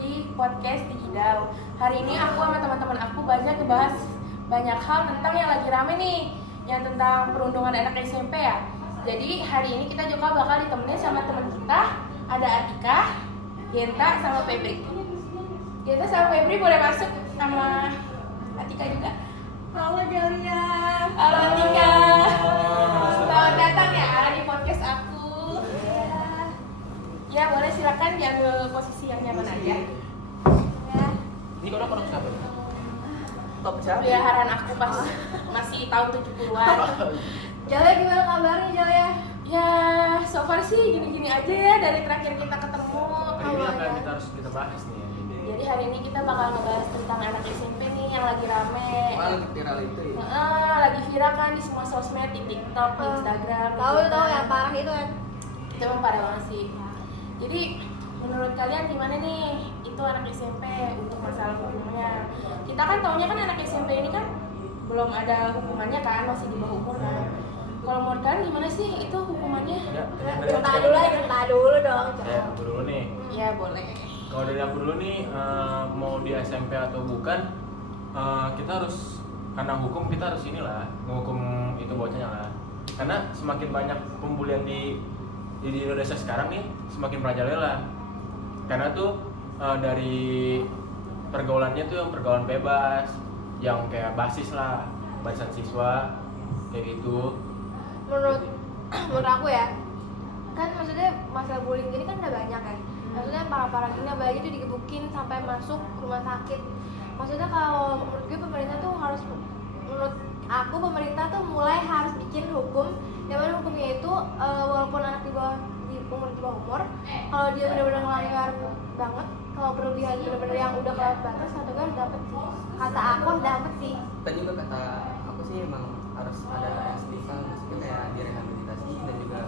di podcast Digidau. Hari ini aku sama teman-teman aku banyak ngebahas banyak hal tentang yang lagi rame nih, yang tentang perundungan anak SMP ya. Jadi hari ini kita juga bakal ditemenin sama teman kita, ada Atika, Genta, sama Febri. Genta sama Febri boleh masuk sama Atika juga. Halo Delia. Halo Atika. Selamat datang ya di podcast aku. Ya boleh, silakan diambil posisi yang nyaman aja. Ya. Ini kodok siapa? Top siapa? Peliharaan aku pas masih tahun 70-an. Jaya, gimana kabarnya Jaya? Ya, so far sih gini-gini aja ya dari terakhir kita ketemu. Ini apa yang kita harus bahas nih? Jadi hari ini kita bakal ngebahas tentang anak SMP nih yang lagi rame. Lagi viral itu ya? Lagi viral kan di semua sosmed, di TikTok, di Instagram. Tahu di tahu Twitter. yang parah itu kan? Itu emang parah banget sih. Jadi menurut kalian gimana nih itu anak SMP untuk masalah hukumnya? Kita kan taunya kan anak SMP ini kan belum ada hukumannya kan, masih di bawah umur kan. Kalau menurut kalian gimana sih itu hukumannya? Cerita dulu ya, cerita dulu dong. Ya, aku dulu nih. Ya boleh. Kalau dari aku dulu nih, mau di SMP atau bukan, kita harus, karena hukum kita harus inilah, menghukum itu bocahnya lah. Karena semakin banyak pembulian di Indonesia sekarang nih, semakin merajalela. Karena tuh dari pergaulannya tuh yang pergaulan bebas, yang kayak basis lah, barisan siswa, kayak gitu. Menurut aku ya, kan maksudnya masalah bullying gini kan udah banyak kan. Maksudnya para gini apalagi tuh digebukin sampai masuk rumah sakit. Maksudnya kalau menurut gue pemerintah tuh harus, menurut aku pemerintah tuh mulai harus bikin hukum yang mana hukumnya itu walaupun anak di bawah umur, kalau dia benar-benar melanggar banget, kalau berlebihan benar-benar yang udah kelewat batas, kata gue harus dapet sih. Kata aku harus dapet sih. Dan juga kata aku sih emang harus ada yang setimpal, maksudnya kayak direhabilitasi dan juga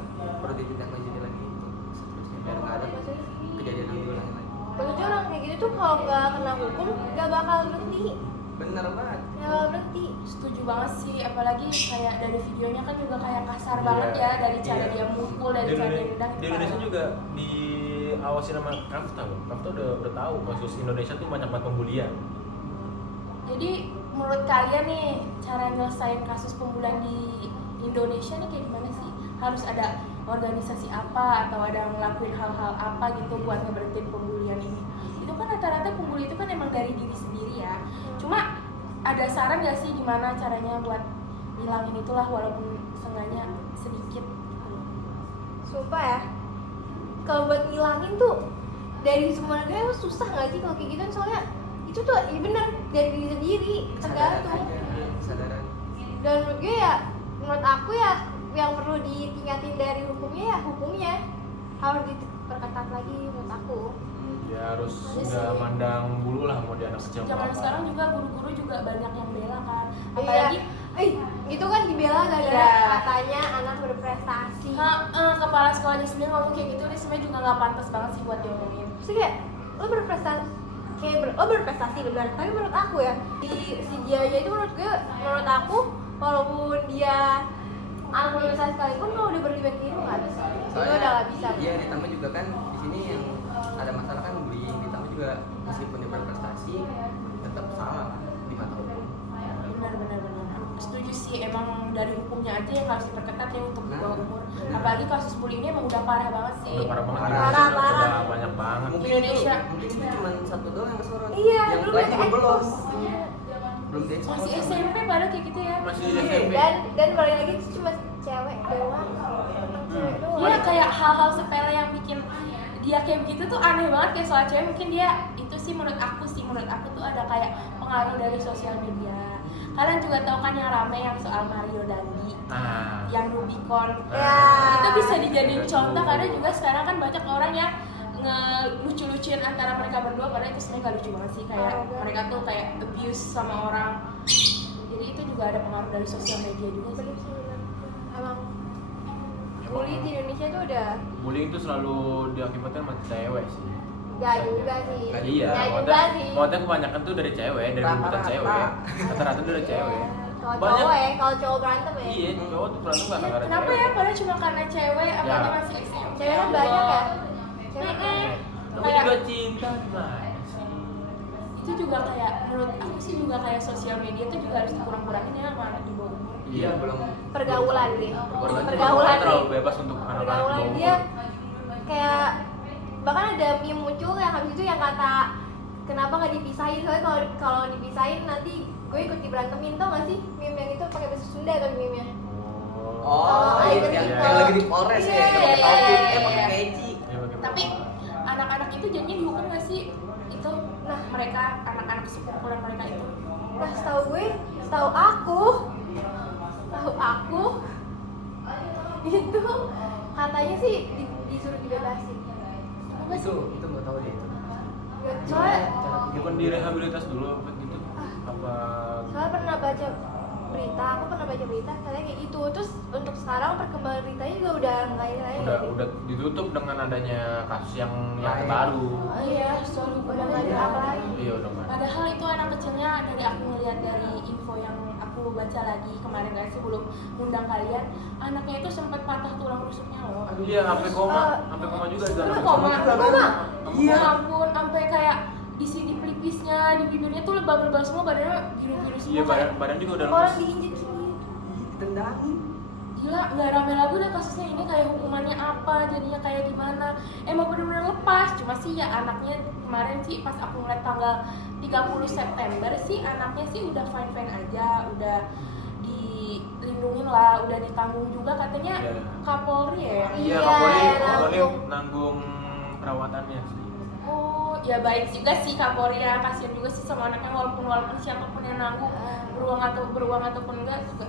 perlu ditindaklanjuti lagi seterusnya biar nggak ada kejadian yang diulangi lagi. Maksudnya orang kayak gitu tuh kalau nggak kena hukum nggak bakal berhenti. Bener banget. Nggak bakal berhenti. Setuju banget sih, apalagi kayak dari videonya kan juga kayak kasar Iya, banget ya, dari cara iya. dia mukul, dari cara dia nendang. Di Indonesia juga diawasi sama Kafta loh. Kafta udah tahu kasus Indonesia tuh banyak banget pembulian. Jadi menurut kalian nih cara nyelesain kasus pembulian di Indonesia nih kayak gimana sih? Harus ada organisasi apa atau ada yang ngelakuin hal-hal apa gitu buat ngeberhentiin pembulian ini? Itu kan rata-rata pembuli itu kan emang dari diri sendiri ya. Cuma ada saran gak sih gimana caranya buat ngilangin itulah walaupun seenggaknya sedikit gitu. Sumpah ya, kalau buat ngilangin tuh dari semua negara emang susah nggak sih kalau kayak gitu? Soalnya itu tuh ya bener dari diri sendiri, tergantung. Kesadaran. Dan menurut gue ya, menurut aku ya yang perlu ditingkatin dari hukumnya ya hukumnya harus diperketat lagi menurut aku. Ya harus Iya nggak sih. mandang bulu lah mau di anak kecil. Zaman apa. sekarang juga guru-guru juga banyak yang bela kan. Iya. Apalagi Itu kan dibela gara-gara Iya. katanya anak berprestasi. kepala sekolahnya sendiri ngomong kayak gitu, dia sebenarnya juga nggak pantas banget sih buat diomongin. Terus kayak lo berprestasi, lo berprestasi benar, tapi menurut aku ya si Jaya itu menurut aku walaupun dia anak berprestasi sekalipun kalau udah berlibat itu nggak bisa, itu udah nggak bisa. Iya, ditambah juga kan di sini yang ada masalah kan bullying, ditambah juga meskipun dia berprestasi tetap salah di mata hukum. Benar. Setuju sih, emang dari hukumnya aja yang harus diperketat ya untuk di bawah umur. Benar. Apalagi kasus bullying ini emang udah parah banget sih. Udah parah banget. Parah, Udah banyak banget. Mungkin Indonesia. mungkin itu cuma satu doang yang kesorot. Iya, yang belum lain juga belum. diekspos. Belum diekspos. Masih SMP padahal kayak gitu ya. Masih di Iya, SMP. dan balik lagi itu cuma cewek doang. Cewek doang. Iya, kayak hal-hal sepele yang bikin dia kayak begitu tuh aneh banget. Kayak soal cewek mungkin dia itu sih menurut aku tuh ada kayak pengaruh dari sosial media. Kalian juga tahu kan yang rame yang soal Mario Dandi, yang Rubicon. Ya. Itu bisa dijadiin contoh karena juga sekarang kan banyak orang yang ngelucu-lucuin antara mereka berdua, padahal itu sebenarnya gak lucu banget sih, kayak mereka tuh kayak abuse sama orang. Jadi itu juga ada pengaruh dari sosial media juga sih. Bener sih, bener. Emang bully di Indonesia tuh udah Bullying itu selalu diakibatkan sama cewek sih. gak juga sih. Iya, Gak juga sih. maksudnya kebanyakan tuh dari cewek, dari rebutan Rata-rata. cewek. Rata-rata tuh dari cewek. Kalau Banyak. cowok ya, kalau cowok berantem ya. Iya, cowok tuh berantem gak Iya, gara-gara kenapa cewek. ya? Padahal cuma karena cewek, Ya. apalagi masih SMP. Cewek kan banyak ya. Cewek kan Kamu juga cinta, mas. itu juga kayak menurut aku sih juga kayak sosial media tuh juga harus dikurang-kurangin ya sama anak di bawah umur. Iya, belum Pergaulan deh. Pergaulan Pergaulan terlalu deh. bebas untuk anak-anak di Pergaulan bawah dia umur. kayak bahkan ada meme muncul yang habis itu yang kata kenapa nggak dipisahin, soalnya kalau dipisahin nanti gue ikut diberantemin, tau nggak sih meme yang itu pakai bahasa Sunda kan meme-nya. Oh, Iya, itu iya. yang lagi di Polres ya, Iya, pakai iya, topi, iya, pakai iya. peci. Iya, bagaimana? Tapi anak-anak itu jadinya dihukum nggak sih? Itu nah mereka anak-anak sekumpulan mereka itu. Nah setahu aku itu katanya sih disuruh dibebasin. Apa sih? Itu nggak tahu deh itu. Soalnya Bukan direhabilitas dulu apa gitu? Apa pernah baca berita katanya kayak gitu. Terus untuk sekarang perkembangan beritanya juga udah nggak ini lagi. udah ditutup dengan adanya kasus yang Lain. terbaru. Oh iya, soal Udah nggak ada apa lagi. Iya udah nggak. Padahal itu anak kecilnya dari aku ngeliat dari info yang aku baca lagi kemarin guys sebelum undang kalian, anaknya itu sempat patah tulang rusuknya loh. Iya sampai koma juga di dalam. Koma. Iya. Ya ampun, sampai kayak di sini pelipisnya, di bibirnya tuh lebam-lebam semua, badannya biru-biru semua. Iya kayak, badan juga udah Orang lemes. diinjek sini. Ditendangin. gila, nggak rame lagi udah kasusnya ini, kayak hukumannya apa, jadinya kayak gimana. Emang bener-bener lepas, cuma sih ya anaknya kemarin sih pas aku ngeliat tanggal 30 September sih anaknya sih udah fine-fine aja, udah dilindungin lah, udah ditanggung juga katanya. Iya. Kapolri ya. Iya, Iya, Kapolri nanggung. nanggung perawatannya sih. Oh, ya baik juga sih Kapolri ya, kasihan juga sih sama anaknya walaupun siapapun yang nanggung beruang ataupun enggak juga.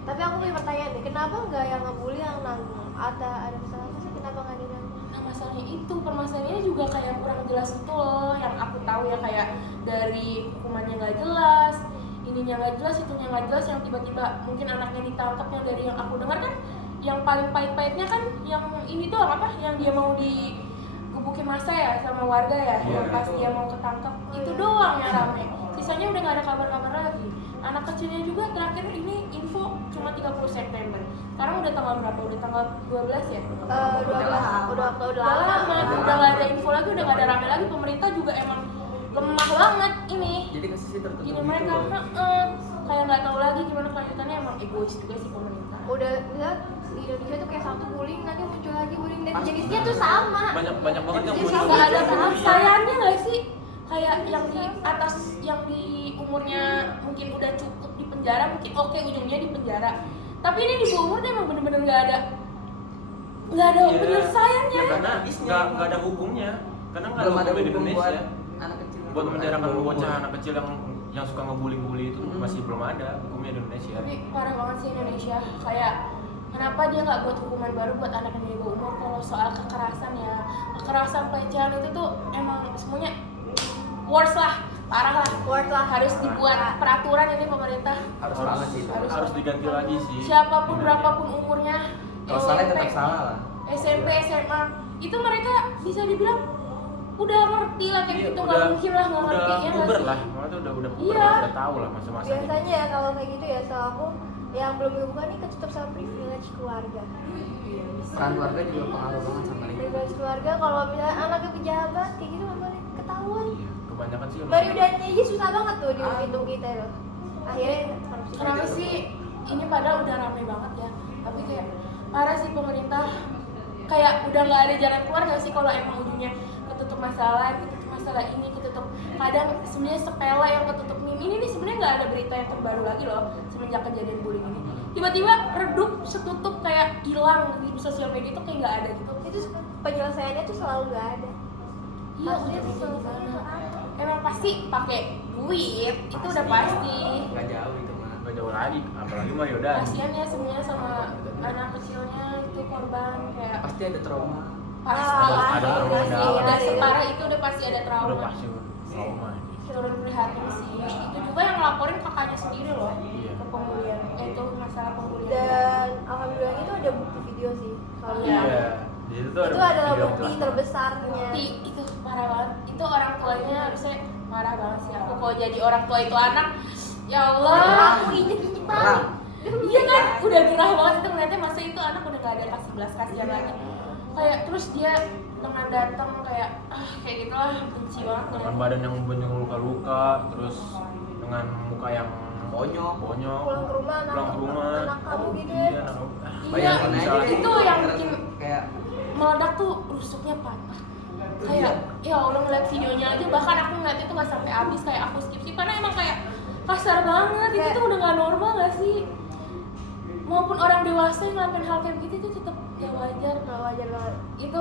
Tapi aku punya pertanyaan deh, kenapa nggak yang ngebully yang nanggung? Ada masalah apa sih? Kenapa nggak dia nanggung? Nah masalahnya itu, permasalahannya juga kayak kurang jelas itu loh. Yang aku tahu ya kayak dari hukumannya nggak jelas, ininya nggak jelas, itunya nggak jelas, yang tiba-tiba mungkin anaknya ditangkap. Yang dari yang aku dengar kan yang paling pahit-pahitnya kan yang ini tuh apa, yang dia mau digebukin masa ya sama warga ya, Iya, yang pas itu. dia mau ketangkap. Oh, Itu iya. doang yang rame, sisanya udah nggak ada kabar-kabar lagi. Anak kecilnya juga terakhir ini info cuma 30 September. Sekarang udah tanggal berapa? Udah tanggal 12 ya? 12, udah Udah lama, udah nggak ada info lagi, udah nggak ada rame lagi. Pemerintah juga emang lemah banget ini. Jadi kasusnya tertutup Gini gitu mereka, loh. kayak nggak tahu lagi gimana kelanjutannya. Emang egois juga sih pemerintah. Udah lihat di Indonesia tuh kayak satu bullying, nanti muncul lagi bullying dan Pasti. jenisnya tuh sama. Banyak banget yang Jadi bullying. Nggak ada Sama. penyelesaiannya nggak sih? Kayak yang di atas, yang di umurnya mungkin udah cukup di penjara, mungkin oke ujungnya di penjara. Tapi ini di bawah umur tuh emang bener-bener nggak ada Iya. penyelesaiannya. Ya, karena nggak ada hukumnya. Karena nggak Belum ada hukum di hukum buat Indonesia. anak kecil. Buat menjarakan Umur. bocah anak kecil yang suka ngebully itu Hmm. masih belum ada hukumnya di Indonesia. Tapi parah banget sih Indonesia. Kayak kenapa dia nggak buat hukuman baru buat anak yang di bawah umur? Kalau soal kekerasan ya, kekerasan pelecehan itu tuh emang semuanya worse lah, parah lah. Word lah. Harus dibuat peraturan ini pemerintah. Harus banget sih itu. Harus diganti lagi sih. Siapapun Ininya. berapapun umurnya, Kalau salah tetap salah lah. SMP, SMA, itu mereka bisa dibilang udah ngerti lah kayak Iya, gitu, nggak mungkin lah nggak ngerti ya nggak puber sih? lah, maksudnya udah puber, Iya. udah tahu lah masa-masa. Biasanya ya kalau kayak gitu ya, soal aku yang belum dibuka nih ketutup sama privilege keluarga. Iya, bisa. Peran keluarga juga pengaruh banget sama ini. Privilege keluarga kalau misalnya anaknya pejabat kayak gitu nggak boleh ketahuan. Iya, kebanyakan sih. Barudannya aja susah banget tuh dihitung kita loh. Akhirnya korupsi. Kenapa sih ini padahal udah rame banget ya, tapi kayak parah sih pemerintah, kayak udah nggak ada jalan keluar nggak sih kalau emang ujungnya ketutup masalah ini, ketutup kadang sebenarnya sepele yang ketutup meme ini nih, sebenarnya nggak ada berita yang terbaru lagi loh semenjak kejadian bullying ini, tiba-tiba redup setutup kayak hilang di sosial media itu kayak nggak ada gitu. Itu penyelesaiannya tuh selalu nggak ada. Iya, Maksudnya udah selesainya gimana? tuh apa? Emang pasti pakai duit, itu udah pasti. Nggak jauh itu mah. Gak jauh lagi, apalagi Mario Dandi. Kasian ya sebenarnya sama anak kecilnya itu korban, kayak Pasti ada trauma. pasti ada trauma pasti dalam. udah separah itu udah pasti ada Udah trauma. pasti trauma. Turun prihatin sih. Itu juga yang ngelaporin kakaknya sendiri loh Iya. ke pembulian. Itu masalah pembulian. Dan alhamdulillah itu ada bukti video sih. Soalnya Iya. Di situ tuh ada itu adalah video yang bukti jelas. terbesarnya. Itu parah banget. Itu orang tuanya harusnya marah banget sih. Aku kalau jadi orang tua itu anak, ya Allah, aku injek-injek banget. Iya kan, udah gerah banget itu ngeliatnya, masa itu anak udah gak ada kasih belas kasihan lagi. Kayak terus dia dengan datang kayak kayak gitulah, benci banget dengan ngeliat. badan yang banyak luka-luka, terus dengan muka yang Bonyok. Pulang ke rumah anak kamu gitu ya. Iya, anak kamu. Iya, Bayangin aja deh, itu yang terus bikin kayak meledak tuh, rusuknya patah. Kayak ya Allah, ngeliat videonya aja, bahkan aku ngeliat itu nggak sampai habis, kayak aku skip karena emang kayak kasar banget. Itu tuh udah nggak normal nggak sih? Maupun orang dewasa yang ngelakuin hal kayak begitu itu tetap ya wajar. Nggak wajar banget. Itu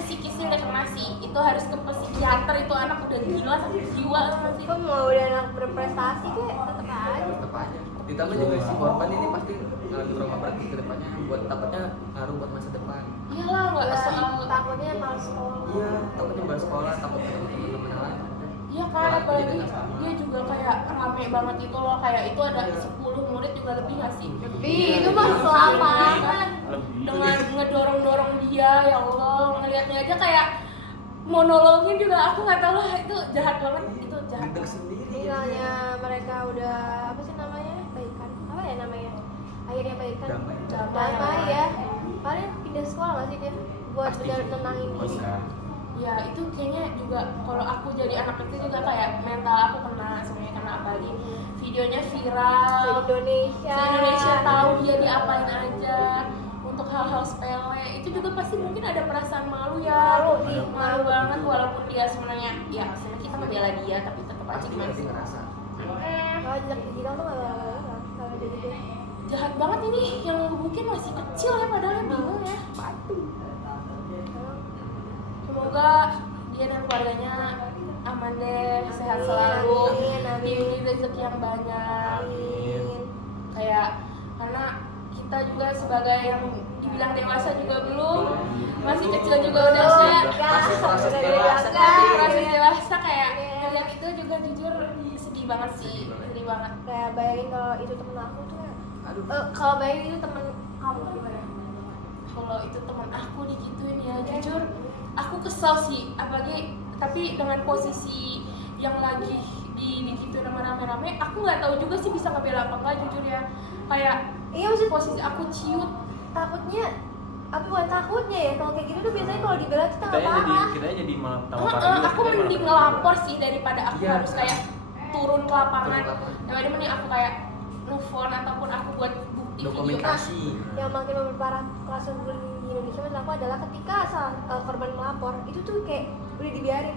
psikisnya udah kena sih, itu harus ke psikiater, itu anak udah gila sakit jiwa sih. Kok mau udah anak berprestasi kayak tetep aja. tetap aja. Ditambah juga si korban ini pasti ngalamin trauma berat ke depannya, buat takutnya ngaruh buat masa depan. Iyalah, nggak Ya, soal. takutnya malas sekolah. Iya, takutnya balik sekolah, takut ketemu teman-teman yang lain. Iya kan, Malah apalagi kejadian yang sama. dia juga kayak rame banget itu loh, kayak itu ada 10 murid juga lebih nggak sih? Lebih, itu mah kelapangan. Lebih. Dengan ngedorong-dorong dia, ya Allah, ngelihatnya aja kayak monologin juga, aku nggak tahu lah, itu jahat banget, itu jahat Gendeng banget. sendiri. Misalnya mereka udah apa sih namanya, baikan, apa ya namanya, akhirnya baikan, Damai. damai ya, paling pindah sekolah nggak sih dia buat Pasti benar sih. tenangin diri. Bisa. Ya itu kayaknya juga kalau aku jadi anak kecil juga kayak mental aku kena sebenarnya, karena apalagi videonya viral, Se-Indonesia. se-Indonesia tahu dia diapain aja untuk hal-hal sepele, itu juga pasti mungkin ada perasaan malu ya. Malu sih, Malu banget, walaupun dia sebenarnya ya sebenarnya kita membela dia, tapi tetap aja Pasti gimana pasti sih. ngerasa. Kalau jelek digital tuh nggak ada gitu. Jahat banget ini, yang ngebukin masih kecil ya, padahal bingung ya. Semoga dia dan keluarganya aman deh, sehat selalu, Amin, amin. diberi rezeki yang banyak. Amin. Kayak karena kita juga sebagai yang dibilang dewasa juga belum, masih kecil juga udah kayak Masih proses Udah dewasa. proses dewasa, kayak ngeliat itu juga jujur sedih banget sih, sedih banget. Kayak bayangin kalau itu temen aku tuh ya. Aduh. Kalau bayangin itu temen kamu gimana? Kalau itu teman aku digituin ya, jujur aku kesel sih, apalagi tapi dengan posisi yang lagi digituin sama rame-rame, aku nggak tahu juga sih bisa ngebela apa enggak, jujur ya. Kayak Iya maksud posisi aku ciut, takutnya apa bukan takutnya ya, kalau kayak gitu tuh biasanya kalau dibela tuh tambah Kitanya parah. jadi malah tambah Heeh, parah juga. aku mending ngelapor sih daripada aku Iya. harus kayak turun ke lapangan. Turun ke lapangan. Daripada mending aku kayak move on ataupun aku buat bukti video. Dokumentasi. Yang makin memperparah kasus bullying di Indonesia menurut aku adalah ketika korban melapor itu tuh kayak udah dibiarin.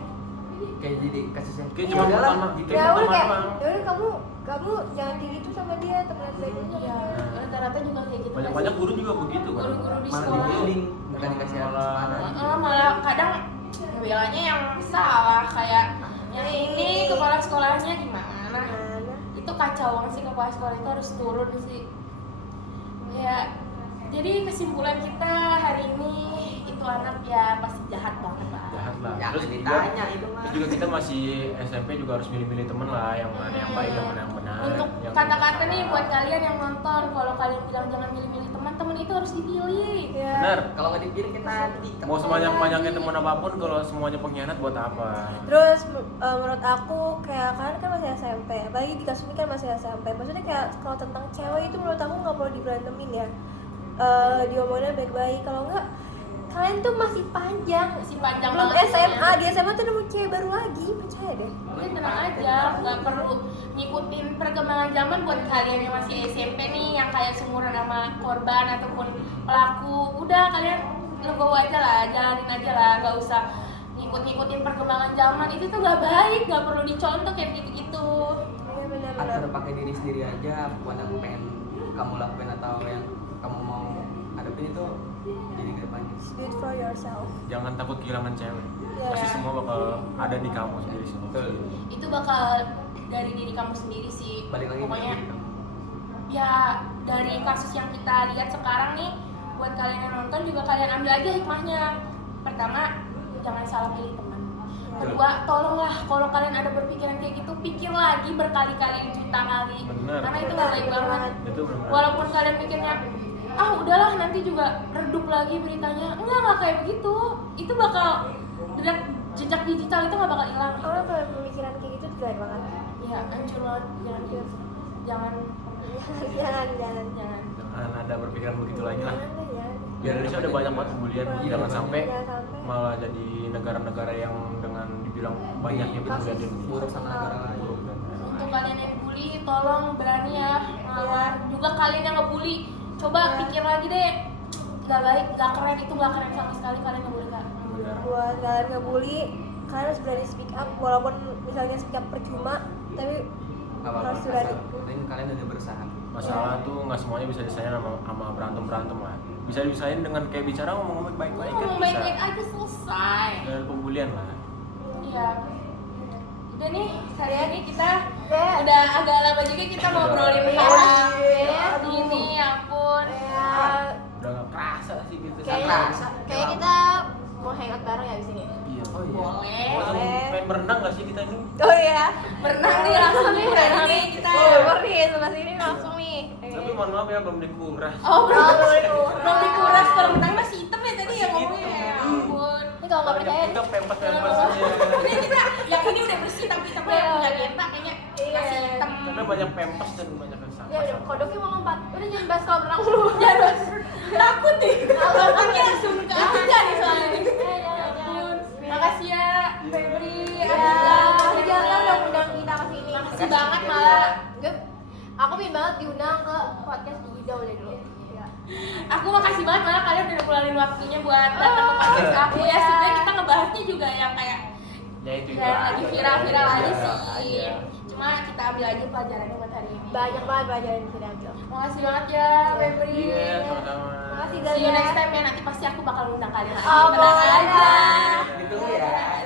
Kayak jadi kasusnya. Kayak Iya, cuma udahlah. pertama gitu. Ya udah kayak Pertama. ya udah kamu jangan kayak gitu sama dia, temenan baik sama Iya, dia. rata-rata juga kayak gitu. Banyak-banyak guru juga begitu kan. Guru-guru di Malah sekolah. dibullying, bukan dikasih Malah- kesempatan. Malah kadang belanya yang salah, kayak yang ini kepala sekolahnya gimana? Mana? Itu kacau banget sih, kepala sekolah itu harus turun sih. Ya, jadi kesimpulan kita hari ini itu anak ya pasti jahat banget lah. Jahat lah. Jangan Terus ditanya itu mah. Terus juga kita masih SMP juga harus milih-milih temen lah, yang mana yang baik, yang mana yang benar. Untuk yang kata-kata salah. nih buat kalian yang nonton, kalau kalian bilang jangan milih-milih teman, teman itu harus dipilih. Ya. Benar. Kalau nggak dipilih kita nanti. Mau sebanyak-banyaknya teman apapun, kalau semuanya pengkhianat buat apa? Terus menurut aku kayak kalian kan masih SMP, apalagi di kasus ini kan masih SMP. Maksudnya kayak kalau tentang cewek itu menurut aku nggak perlu diberantemin ya. Diomongin baik-baik. Kalau nggak kalian tuh masih panjang. Masih panjang Belum banget SMA, ya. di SMA tuh nemu cewek baru lagi, percaya deh. Udah tenang aja, nggak perlu ngikutin perkembangan zaman. Buat kalian yang masih SMP nih, yang kayak seumuran sama korban ataupun pelaku, udah kalian legowo aja lah, jalanin aja lah, nggak usah ngikut-ngikutin perkembangan zaman. Itu tuh nggak baik, nggak perlu dicontoh kayak gitu-gitu. Iya benar-benar. Antara pakai diri sendiri aja, bukan yang pengen kamu lakuin atau yang kamu mau hadapin itu jadi ke depannya. Do it for yourself. Jangan takut kehilangan cewek. Iya. Pasti semua bakal ada di kamu sendiri semua. Betul. Itu bakal dari diri kamu sendiri sih. Balik lagi ke Pokoknya diri kamu. ya dari kasus yang kita lihat sekarang nih, buat kalian yang nonton juga kalian ambil aja hikmahnya. Pertama, jangan salah pilih teman. Kedua, tolonglah kalau kalian ada berpikiran kayak gitu, pikir lagi berkali-kali, juta kali. Bener. Karena itu nggak baik banget. Itu benar. Walaupun kalian mikirnya, ah udahlah nanti juga redup lagi beritanya, nggak kayak begitu. Itu bakal jejak digital itu nggak bakal hilang. Orang kalau pemikiran kayak gitu jelek banget. Ya hancur banget, jangan gitu. Jangan Jangan. jangan. Jangan ada berpikiran begitu lagi lah. Jangan deh, jangan. Di Indonesia udah banyak banget pembulian, jangan sampai Jangan sampai. malah jadi negara-negara yang dengan dibilang banyaknya pembulian di Indonesia. buruk sama negara lain. Buruk dan Untuk kalian yang bully, tolong berani ya melawan. Juga kalian yang ngebully, coba Iya. pikir lagi deh. Gak baik, gak keren, itu gak keren sama sekali kalian ngebully kan. Buat kalian ngebully, kalian harus berani speak up walaupun misalnya speak up percuma, tapi Gak apa-apa, harus berani. asal penting kalian udah berusaha. masalah tuh nggak semuanya bisa diselesain sama berantem lah. Bisa diselesain dengan kayak bicara ngomong baik-baik kan Ngomong bisa. baik-baik aja selesai. Dengan pembulian lah. Iya. Udah nih, hari ini kita Ya. udah agak lama juga kita ngobrolin Iya. hal Aduh. ini, ya ampun. Ya, Udah nggak kerasa sih gitu. kayak kita mau hangout bareng ya di sini. Iya. Oh iya. Boleh. Boleh. Main berenang nggak sih kita ini? Oh iya. Berenang nih langsung nih hari ini kita. Oh, nih sebelah sini langsung nih. Tapi mohon maaf ya belum dikuras. Oh, belum belum dikuras, kalau benang masih hitam ya tadi ya ngomongnya. Ya ampun. Ini kalau nggak percaya nih. Kita pempes-pempes. Ini kita yang ini udah bersih tapi yang punya Genta kayaknya masih hitam. Karena banyak pempes dan banyak sampah. Ya udah, kodoknya mau lompat. Udah jangan bahas kalau berenang dulu. Ya terus takut nih. Lompatnya langsung ke aja nih soalnya nih. Ya Ampun. Makasih ya Febri, Ya, Abdullah, jangan udah undang kita ke sini. Makasih banget malah. Aku pengen banget diundang ke podcast Ida udah dulu. Ya. Aku makasih banget malah kalian udah ngeluarin waktunya buat datang ke podcast aku ya. Iya. Sebenarnya kita ngebahasnya juga yang kayak Ya itu ya lagi viral-viral aja sih. Aja. Cuma kita ambil aja pelajarannya buat hari ini. Banyak banget pelajaran yang bisa diambil. Makasih banget ya Febri. Iya, sama-sama. Makasih See you Galia. next time ya. Nanti pasti aku bakal undang kalian lagi. Oh, Tenang boleh. aja. Ditunggu ya.